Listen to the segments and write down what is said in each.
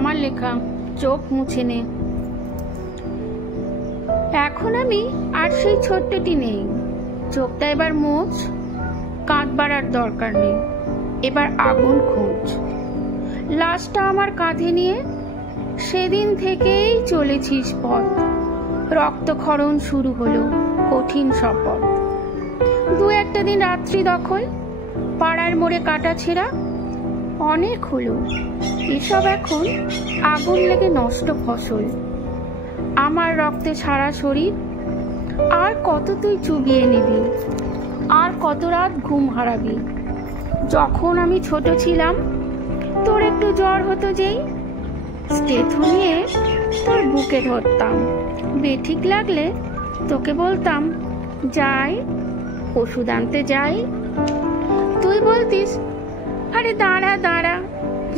আমার লেখা চোখ মুছে নে। এখন আমি আর সেই ছোট্টটি নেই। চোখটা এবার মোছ, কাঁদবার আর দরকার নেই। এবার আগুন খোঁজ। লাশটা আমার কাঁধে নিয়ে সেদিন থেকেই চলেছিস পথ। রক্তক্ষরণ শুরু হলো, কঠিন শপথ। দু একটা দিন রাত্রি দখল, পাড়ার মোড়ে কাটা ছেঁড়া, অনেক হলো। এসব এখন আগুন লেগে নষ্ট ফসল। আমার রক্তে সারা শরীর। আর কত তুই চুবিয়ে নিবি, আর কত রাত ঘুম হারাবি। যখন আমি ছোট ছিলাম, তোর একটু জ্বর হতো যেই, স্টেথো নিয়ে তোর বুকে ধরতাম। বেঠিক লাগলে তোকে বলতাম যাই, ওষুধ আনতে যাই। তুই বলতিস আরে দাঁড়া দাঁড়া,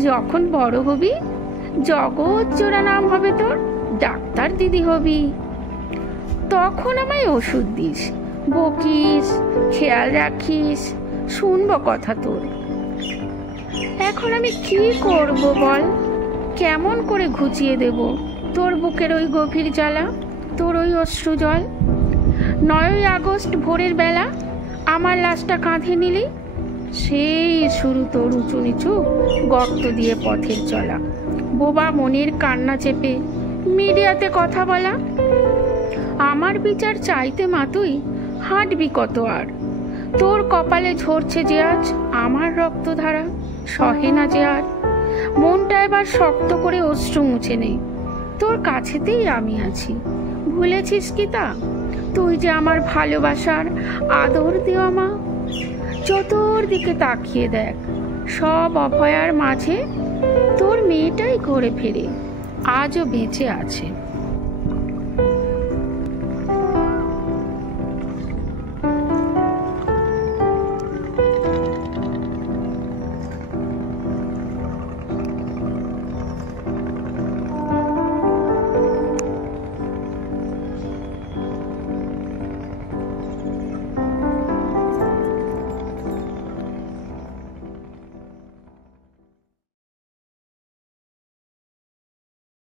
যখন বড় হবি জগৎ জোড়া নাম হবে তোর, ডাক্তার দিদি হবি। তখন আমায় ওষুধ দিস, বকিস, খেয়াল রাখিস, শুনবো কথা তোর। এখন আমি কি করব বল? কেমন করে ঘুচিয়ে দেব তোর বুকের ওই গভীর জ্বালা, তোর ওই অশ্রু জল? 9ই আগস্ট ভোরের বেলা আমার লাশটা কাঁধে নিলি, সেই শুরু তোর উঁচু নিচু গর্ত দিয়ে পথের চলা, বোবা মনের কান্না চেপে মিডিয়াতে কথা বলা। আমার বিচার চাইতে মা তুই হাঁটবি কত আর? তোর কপালে ঝরছে যে আজ আমার রক্তধারা, সহে না যে আর। মনটা এবার শক্ত করে অশ্রু মুছে নে, তোর কাছেতেই আমি আছি। ভুলেছিস কি তা? তুই যে আমার ভালোবাসার আদর দেওয়া মা। চতুর্দিকে তাকিয়ে দেখ, সব অভয়ার মাঝে তোর মেয়েটাই ঘুরে ফিরে আজও বেঁচে আছে।